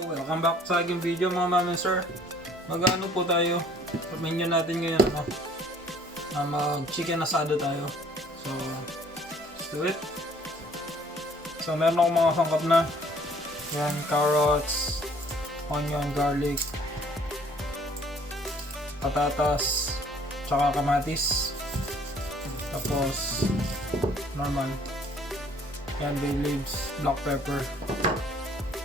Welcome back sa aking video mga mami sir. Mag-ano po tayo? Menu natin ngayon mag chicken asado tayo. So, let's do it. So, meron akong mga sangkap na. Yan, carrots, onion, garlic, patatas, tsaka kamatis. Tapos, normal. Yan, bay leaves, black pepper.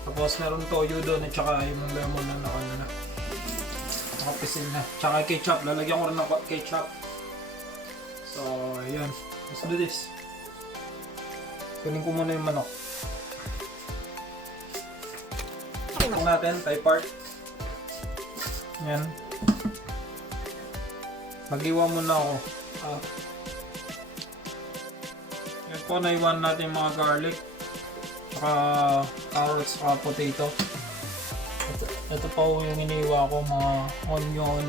Tapos meron toyo doon at saka yung lemon na nakapisil na. Tsaka ketchup, lalagyan ko rin ng ketchup. So, ayan. Let's do this. Kunin ko muna yung manok. Ito natin, Thai part. Ayan. Mag-iwa muna ako. Yan po, naiwan natin yung mga garlic. Saka carrots, saka potato. Ito pa yung iniiwa ko, mga onion,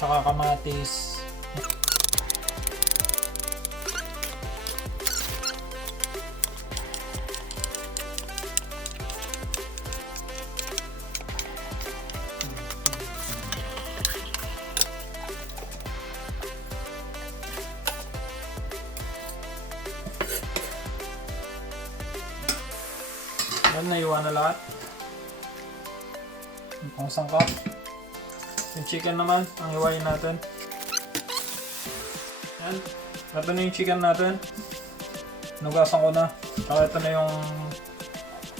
saka kamatis. Yan, naiwan na lahat. Yung pang sangkap. Yung chicken naman, ang iwain natin. Yan. Ito na yung chicken natin. Nugasan ko na. Saka ito na yung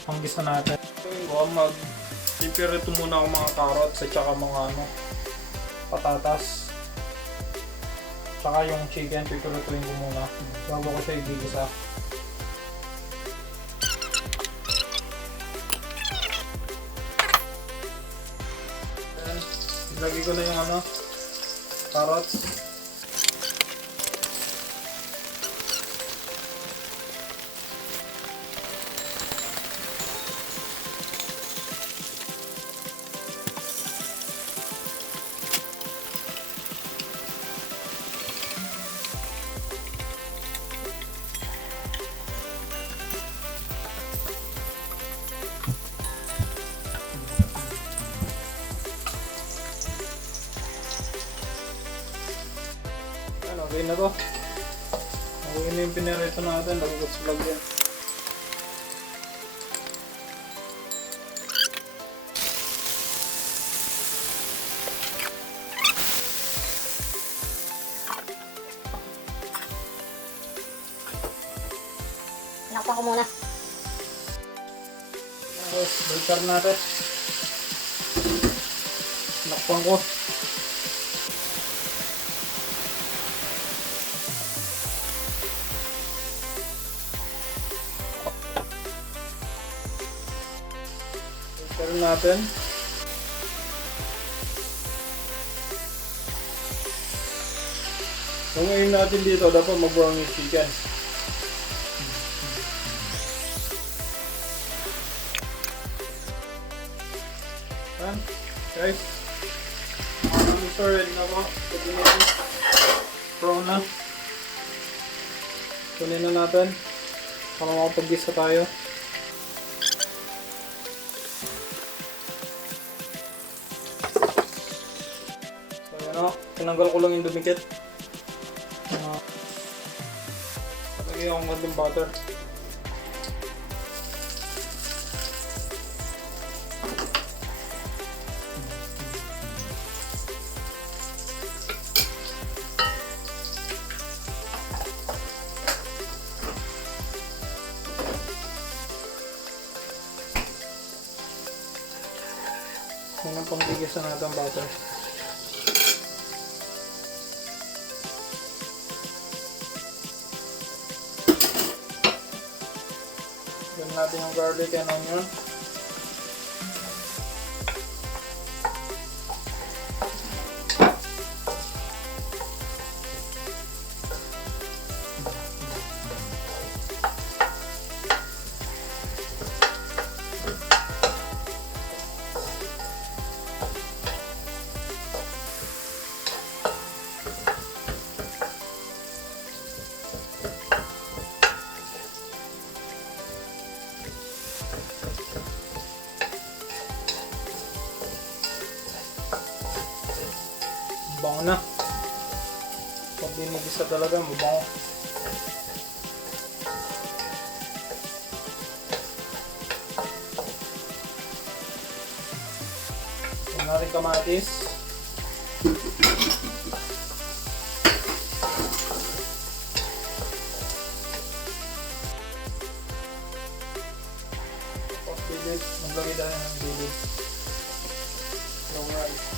panggista natin. Mag-prepare muna ako mga carrots at saka mga patatas. Saka yung chicken, pipirutuin ko muna. Bago ko siya igigisa. Lagay ko na yung carrots. Okay na to. Okay na yung pinirito natin. Dapat sa vlog yan. Nakpan ko muna. Tapos, filter natin. Nakpan ko. Filter natin. So ngayon natin dito, dapat mag-brown yung chicken. Yan, guys. Ito ready na po. Pwede natin. Brown na. Kunin na natin. Para makapag-gisa tayo. Tinanggal ko lang yung dumikit. Lagay akong konting butter. Yan ang pangbigisan natin ang butter. Gawin natin yung garlic and onion. na. Pag binigisa talaga, mabango. Yan na rin kamatis. Tapos bilid, maglagay tayo ng bilid. Yung rice.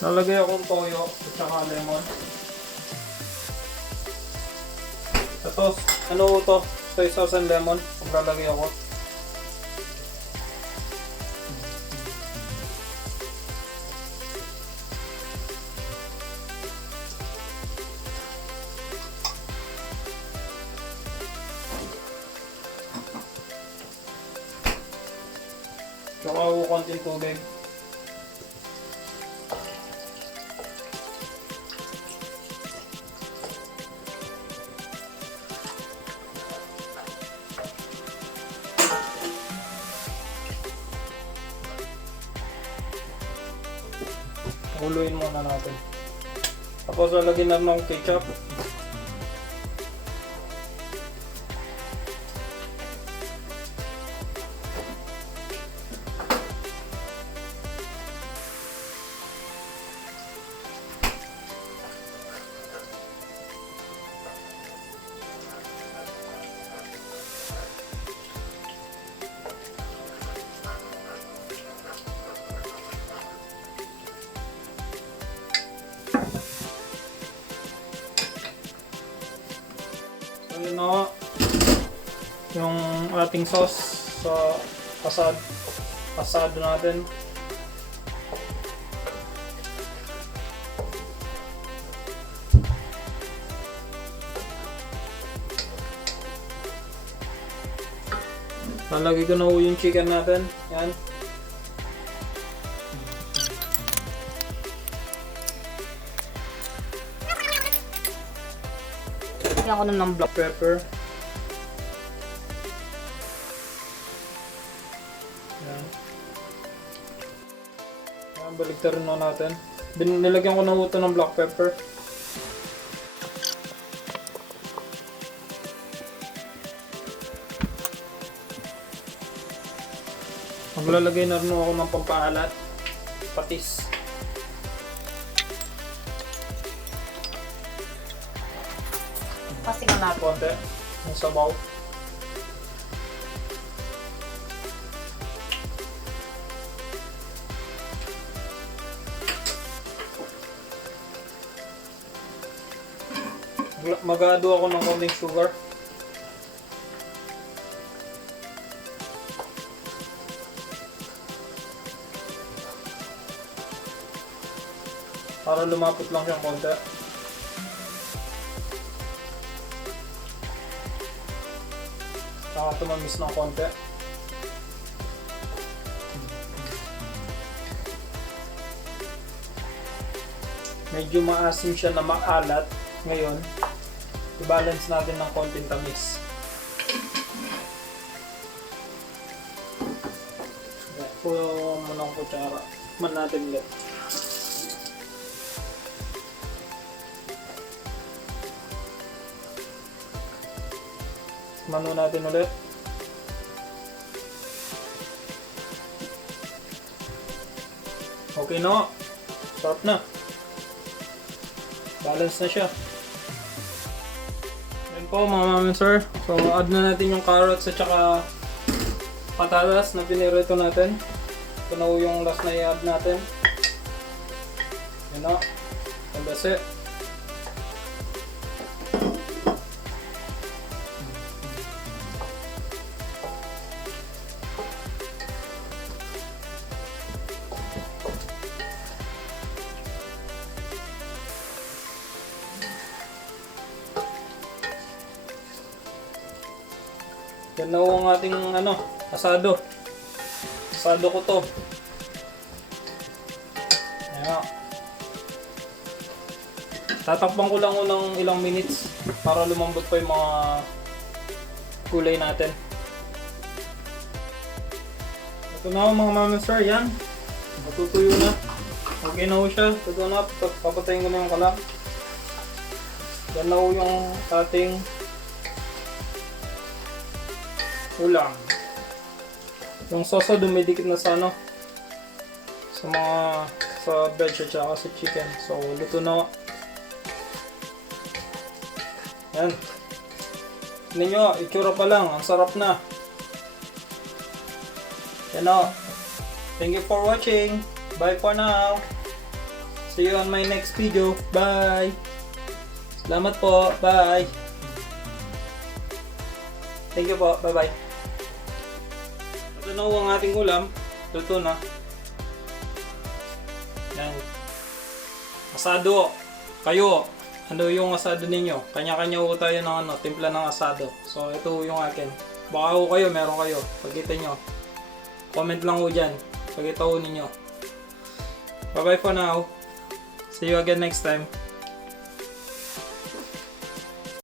Nalagay akong toyo at saka lemon. Tapos, ano to? Soy sauce and lemon. Maglalagay ako. Tsaka ako konting tubig. Kuluin muna natin. Tapos lalagyan na ng ketchup. Ayun na yung ating sauce sa pasado natin. Lalagay ko na yung chicken natin. Yan. Lagyan ko na ng Black pepper. Yan. Yan, baligtarin na natin. Nilagyan ko na ito ng black pepper. Maglalagay na rin ako ng pampaalat. Patis. Pasigan natin. Konti. Ang sabaw. Mag-add ako ng konting sugar. Para lumapot lang siyang konti. Saka tumamis ng konti. Medyo maasim siya na maalat. Ngayon, i-balance natin ng konting tamis. Puno mo ng kutsara. Man natin ulit. Mano natin ulit. Okay na. Sarap na. Balance na siya. Yan po mga mami sir. So add na natin yung carrots at saka patatas na pinirito natin. Ito na yung last na i-add natin. Yan na. And that's it. Yan na ho ang ating asado. Asado ko to. Ayan. Tatakpan ko lang ng ilang minutes para lumambot pa yung mga gulay natin. Ito na ho mga mami sir, yan. Matutuyo na. Okay na ho siya. Ito na, papatayin ko na yung kalak. Yan na ho yung ating ulam. Yung sauce dumidikit na sa sa veg at saka sa chicken. So, luto na ho. Yan. Ninyo, itsura pa lang. Ang sarap na. Yan o. Thank you for watching. Bye for now. See you on my next video. Bye. Salamat po. Bye. Thank you po. Bye-bye. Ito na ang ating ulam. Luto na. Yan. Asado. Kayo. Ano yung asado ninyo? Kanya-kanya ho tayo ng timpla ng asado. So, ito yung akin. Baka ho kayo, meron kayo. Pagkita nyo. Comment lang ho dyan. Pagkita ho ninyo. Bye-bye for now. See you again next time.